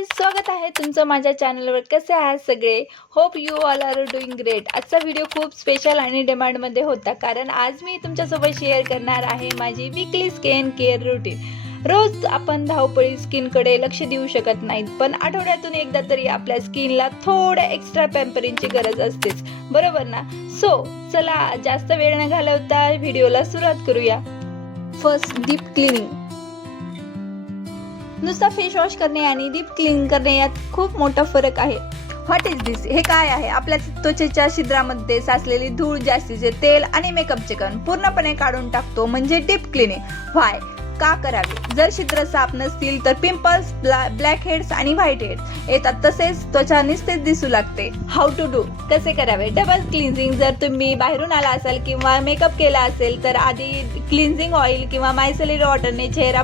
Guys, स्वागत आहे तुमचं माझ्या चॅनलवर। कसे आहात सगळे? Hope you all are doing great. आजचा व्हिडिओ खूप स्पेशल आणि डिमांडमध्ये होता, कारण आज मी तुमच्यासोबत शेअर करणार आहे माझी वीकली स्किन केअर रुटीन। रोज आपण धावपळी स्किनकडे लक्ष देऊ शकत नाहीत, पण आठवड्यातून एकदा तरी आपल्या स्किनला थोडं एक्स्ट्रा पॅम्परिंगची गरज असतेच, बरोबर ना? सो चला जास्त वेळ न घालवता व्हिडिओला सुरुवात करूया। First, deep cleaning. नुसता फेस वॉश करणे आणि डीप क्लीन करणे यात खूप मोठा फरक आहे। व्हॉट इज दिस? हे काय आहे? आपल्या त्वचेच्या छिद्रामध्ये साचलेली धूळ, जास्तीचे तेल आणि मेकअपचे कण पूर्णपणे काढून टाकतो, म्हणजे डीप क्लिनिंग। व्हाय? का करावे? जर छिद्र साफ नसतील तर पिंपल्स, ब्लॅक हेड्स आणि व्हाईट हेड्स येतात, तसेच त्वचा निस्तेज दिसू लागते। How to do? कसे करावे? Double cleansing. जर तुम्ही बाहेरून आला असाल किंवा मेकअप केला असेल तर आधी क्लिन्झिंग ऑइल किंवा मायसेलिक वॉटरने चेहरा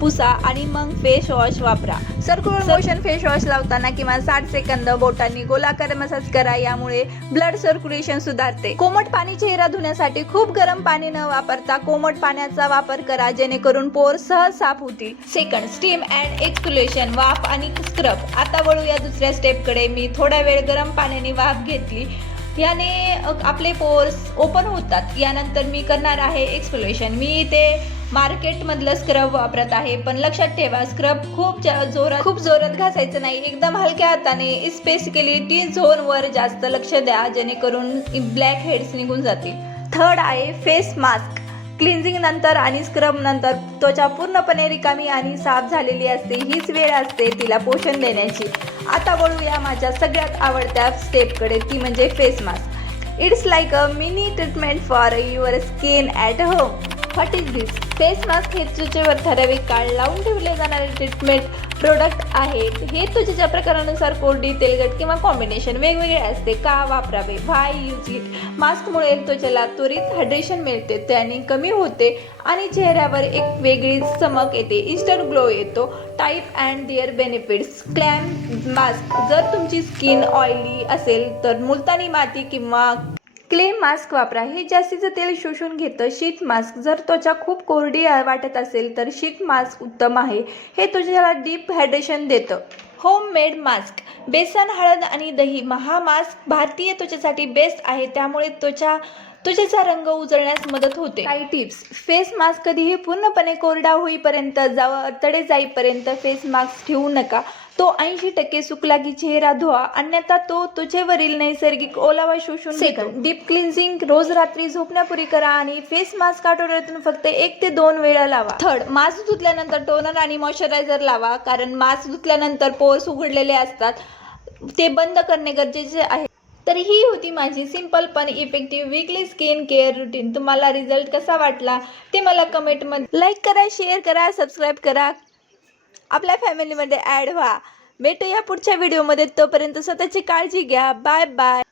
पुसा आणि मग फेस वॉश वापरा। सर्क्युलर मोशन फेस वॉश लावताना किमान 60 सेकंद बोटांनी गोलाकार मसाज करा, यामुळे ब्लड सर्क्युलेशन सुधारते। कोमट पाणी चेहरा धुण्यासाठी खूप गरम पाणी न वापरता कोमट पाण्याचा वापर करा, जेणेकरून पोर सहज साफ होतील। सेकंड, स्टीम अँड एक्सफोलिएशन, वाफ आणि स्क्रब। आता वळूया दुसऱ्या स्टेपकडे। मी थोडा वेळ गरम पाण्याने वाफ घेतली, याने आपले पोर्स ओपन होतात। यानंतर मी करणार आहे एक्सफोलिएशन। मी ते मार्केटमधलं स्क्रब वापरत आहे, पण लक्षात ठेवा स्क्रब खूप जोरात घासायचं नाही, एकदम हलक्या हाताने। स्पेसिफिकली टी झोनवर जास्त लक्ष द्या, जेणेकरून ब्लॅक हेड्स निघून जातील। थर्ड आहे फेस मास्क। क्लिन्झिंग नंतर आणि स्क्रब नंतर त्वचा पूर्णपणे रिकामी आणि साफ झालेली असते, हीच वेळ असते तिला पोषण देण्याची। आता वळूया माझ्या सगळ्यात आवडत्या स्टेपकडे, ती म्हणजे face mask. It's like a mini treatment for your skin at home. What is this? Face mask हे त्वचेवर ठराविक काळ लावून ठेवले जाणारे ट्रीटमेंट प्रोडक्ट आहेत। हे त्वचेच्या प्रकारानुसार कोरडी, तेलकट किंवा कॉम्बिनेशन वेगवेगळे असते। का वापरावे? व्हाय यूज इट? मास्कमुळे त्वचेला त्वरित हायड्रेशन मिळते, त्याने कमी होते आणि चेहऱ्यावर एक वेगळी चमक येते, इन्स्टंट ग्लो येतो। Type and their benefits. Clay mask. जर तुमची स्किन ऑइली असेल तर मुलतानी माती किंवा क्ले मास्क वापरा, हे जास्तीचं तेल शोषून घेतं। Sheet mask. जर त्वचा खूप कोरडी वाटत असेल तर शीट मास्क उत्तम आहे, हे त्वचेला डीप हायड्रेशन देतं। Homemade mask. बेसन, हळद आणि दही हा मास्क भारतीय त्वचेसाठी बेस्ट आहे, त्यामुळे त्वचेचा रंग उजळण्यास मदत होते। काही टिप्स। फेस मास्क कधीही पूर्णपणे कोरडा होईपर्यंत तडे जाईपर्यंत फेस मास्क ठेवू नका, तो 80% सुकला की चेहरा धुवा, अन्यथा तो त्वचेवरील नैसर्गिक ओलावा शोषून घेतो। डीप क्लिन्झिंग रोज रात्री झोपण्यापूर्वी करा आणि फेस मास्क आठवड्यातून फक्त 1 ते 2 वेळा लावा। थर्ड, मास्क धुतल्यानंतर टोनर आणि मॉइश्चरायझर लावा, कारण मास्क धुतल्यानंतर पोर्स उघडलेले असतात, ते बंद करणे गरजेचे आहे। तर ही होती माझी सिंपल पण effective weekly skin care routine. तुम्हाला रिझल्ट कसा वाटला ते मला कमेंटमध्ये लाईक करा, शेअर करा, सबस्क्राईब करा, आपल्या फॅमिलीमध्ये ॲड व्हा। भेटूया पुढच्या व्हिडिओमध्ये, तोपर्यंत स्वतःची काळजी घ्या। Bye bye.